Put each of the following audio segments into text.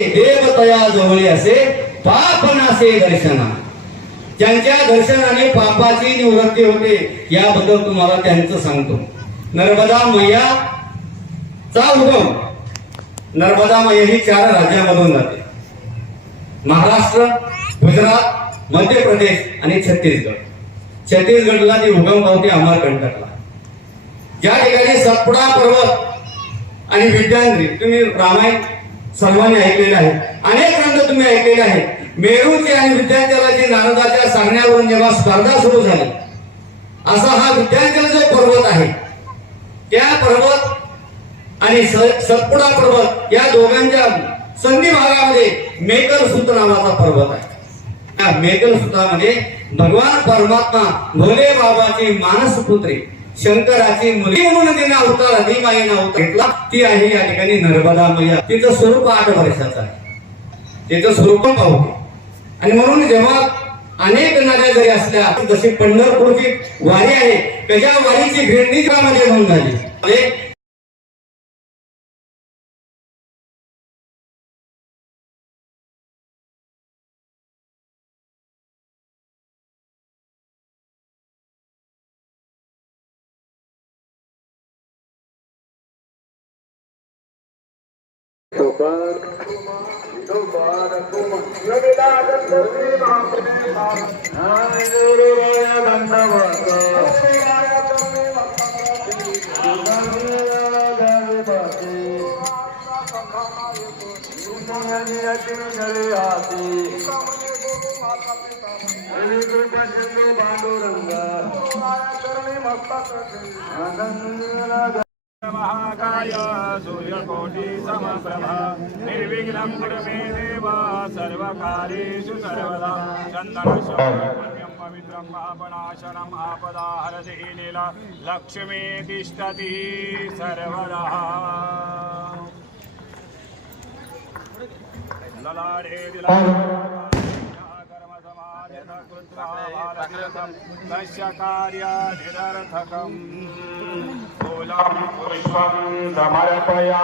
देवतया जवळे असे पाप नासे दर्शना. ज्यांच्या दर्शनाने पापाची निवृत्ती होते याबद्दल तुम्हाला त्यांचं सांगतो. नर्मदा मैयाचा उगम, नर्मदा मैया ही 4 राज्यामधून जाते. महाराष्ट्र, गुजरात, मध्य प्रदेश आणि छत्तीसगड. छत्तीसगडला ती उगम पावते अमरकंटकला. ज्या ठिकाणी सतपुडा पर्वत आणि विद्यांद्री, तुम्ही रामायण सर्वांनी ऐकलेलं आहे, अनेक ग्रंथ तुम्ही ऐकलेले आहेत. मेरूची आणि विद्यांचलाची नारदाच्या सांगण्यावरून जेव्हा स्पर्धा सुरू झाली, असा हा विद्यांचल जो पर्वत आहे, त्या पर्वत आणि सतपुडा पर्वत या दोघांच्या संधी भागामध्ये मेकलसूत नावाचा पर्वत आहे. त्या मेकलसूत्रामध्ये भगवान परमात्मा भोले बाबाची मानसपुत्री शंकराची मुलगी म्हणून तिने अवतार अधिमाईने अवतार घेतला. ती आहे या ठिकाणी नर्मदा मैया. तिचं स्वरूप 8 वर्षाचं आहे. तिचं स्वरूप पाहू. आणि म्हणून जेव्हा अनेक नद्या जरी असल्या, जशी पंढरपूरची वारी आहे, त्याच्या वारीची भेंडी कामध्ये होऊन झाली. महाकाय सूर्यकोटि समप्रभा निर्विघ्नं कुरु मे देव सर्वकार्येषु सर्वदा. चन्दनशोभिपुण्यं पवित्रं पापनाशनम् आपदाहरति लीला लक्ष्मी तिष्ठति सर्वदा. ललाटे तस्य कार्यानिरर्थकम्. फूलं पुष्पं समर्पयामि,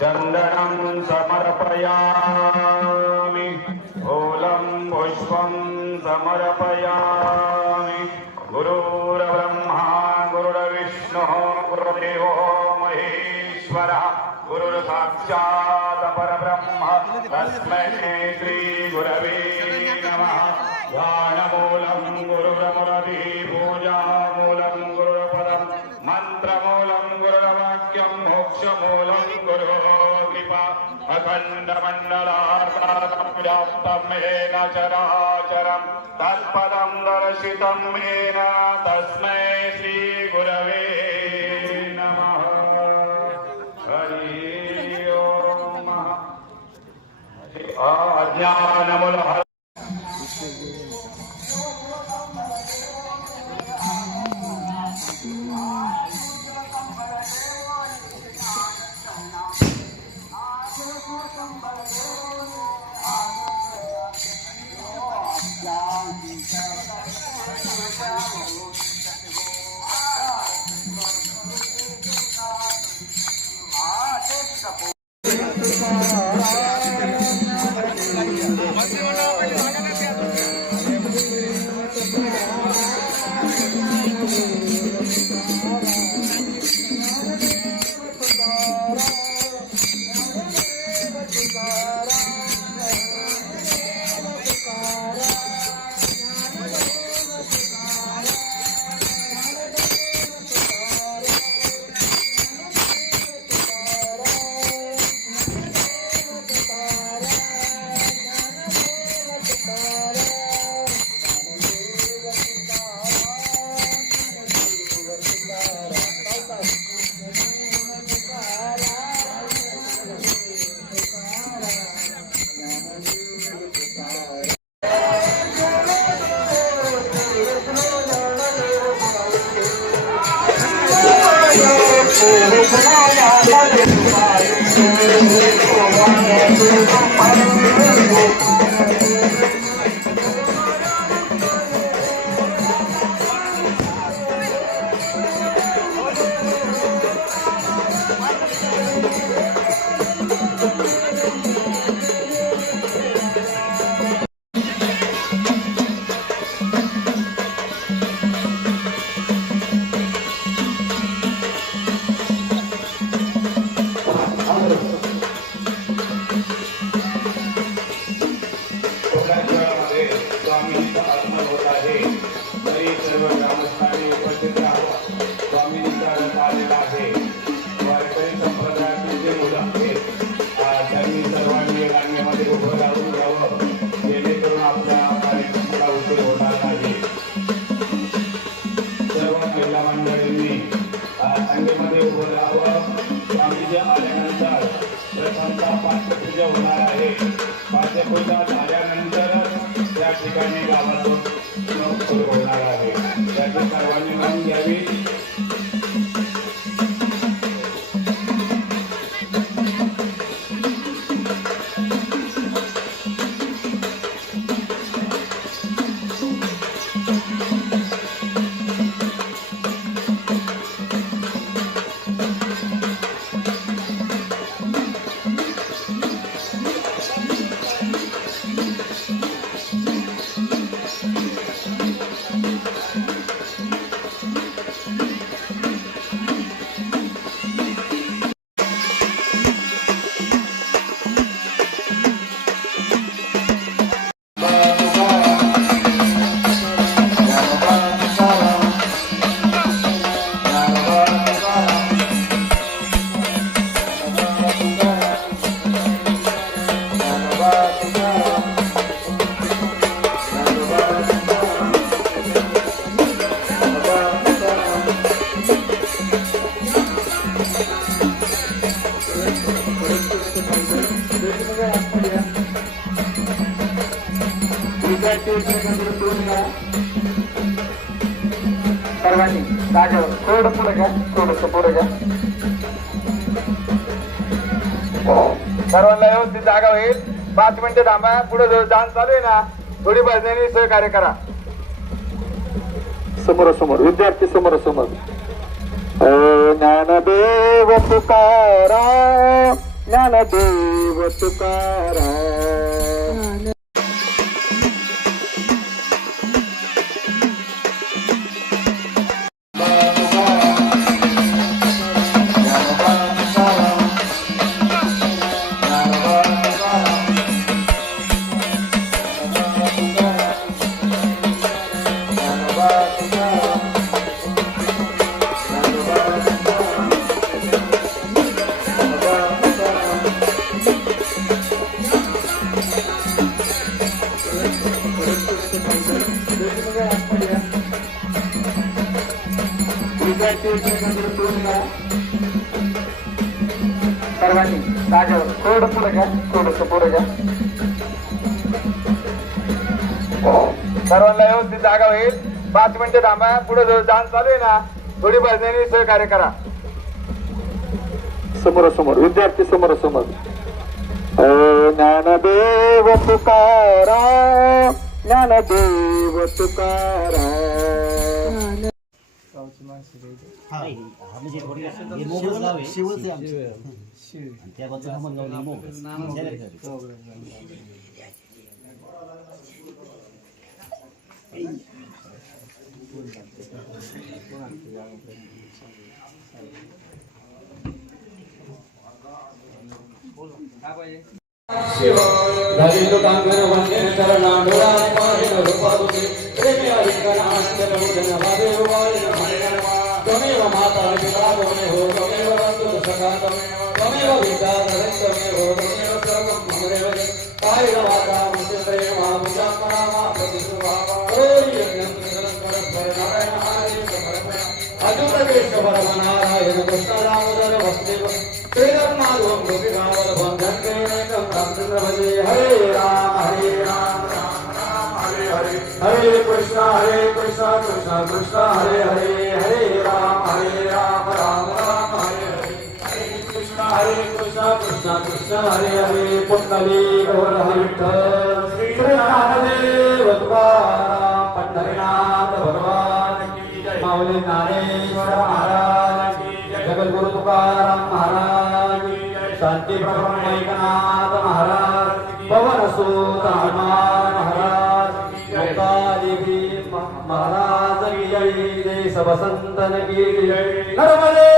चन्दनं समर्पयामि, फूलं पुष्पं समर्पयामि. गुरुर्ब्रह्मा गुरुर्विष्णुः गुरुर्देवो महेश्वरः गुरुर्साक्षात् परब्रह्म तस्मै श्री गुरवे नमः. ध्यानमूलं गुरुर्मुरति पूजामूलं गुरुपदं मन्त्रमूलं गुरुर्वाक्यं मोक्षमूलं गुरुकृपा. अखण्डमण्डलाकारं व्याप्तं येन चराचरं तत्पदं दर्शितं येन तस्मै श्री गुरवे नमः. हरि ओम. अज्ञानमूलः रथांचा पाठपूजा होणार आहे. पाठपूजा झाल्यानंतरच त्या ठिकाणी गावातून सुरू होणार आहे. त्याची सर्वांनी नोंद घ्यावी. सर्वांनी जागेवर थोडं पुढे घ्या, थोडंसं पुढे घ्या. सर्वांना व्यवस्थित जागा होईल. 5 मिनिटं थांबा. पुढे जाण चालू आहे ना, थोडी बाजूने सहकार्य करा. समोर समोर विद्यार्थी समोर समोर. ज्ञानदेव तुकाराम, ज्ञानदेव तुकाराम. सर्वांनी जागेवर थोडं पुढे घ्या, थोडंसं पुढे घ्या. सर्वांना व्यवस्थित जागा होईल. 5 मिनिटं थांबा. पुढे जाण चालू आहे ना, थोडी बाजूने सहकार्य करा. समोर समोर विद्यार्थी समोर समोर. ज्ञानदेव तुकाराम, ज्ञानदेव तुकाराम. म्हणजे मोगलच गाव आहे. शिवच आहे आमचं. आणि त्या बाजूला हमनगावला मोगल. दलित कांगण वंदन चरणा डोळा पाहिन रूपावते प्रेमी अधिकनांतर मुदन भावे वाळीन हरिणवा त्वमेव माता पिता त्वमेव त्वमेव बंधु सखा त्वमेव विद्या त्वमेव त्वमेव सर्वं ममरेव कायेन वाचा मुचिन्द्रेण महाभुजात्मना मा प्रतिसुभावा करोमि यज्ञं निरन्तरं नारायण हरे परमया अच्युत केशव नारायण कृष्ण दामोदर वासुदेव श्रीधर्माधवं गोपीनाथ बंधन प्रेरणं रामचंद्र भजे हरे राम राम राम हरे हरे हरे कृष्ण कृष्ण कृष्ण हरे हरे हरे राम राम राम हरे हरे हरे कृष्ण कृष्ण कृष्ण हरे हरे पुंडली गौर विठ्ठल श्री नामदेव तुकाराम पंढरीनाथ भगवान की जय. माऊली ज्ञानेश्वर महाराज की जय. जगद्गुरु तुकाराम महाराज की जय. शांती प्रभू एकनाथ महाराज पवन सूत हनुमान महाराज देवी महाराज की जय. जय सब संतन की जय. नर्मदे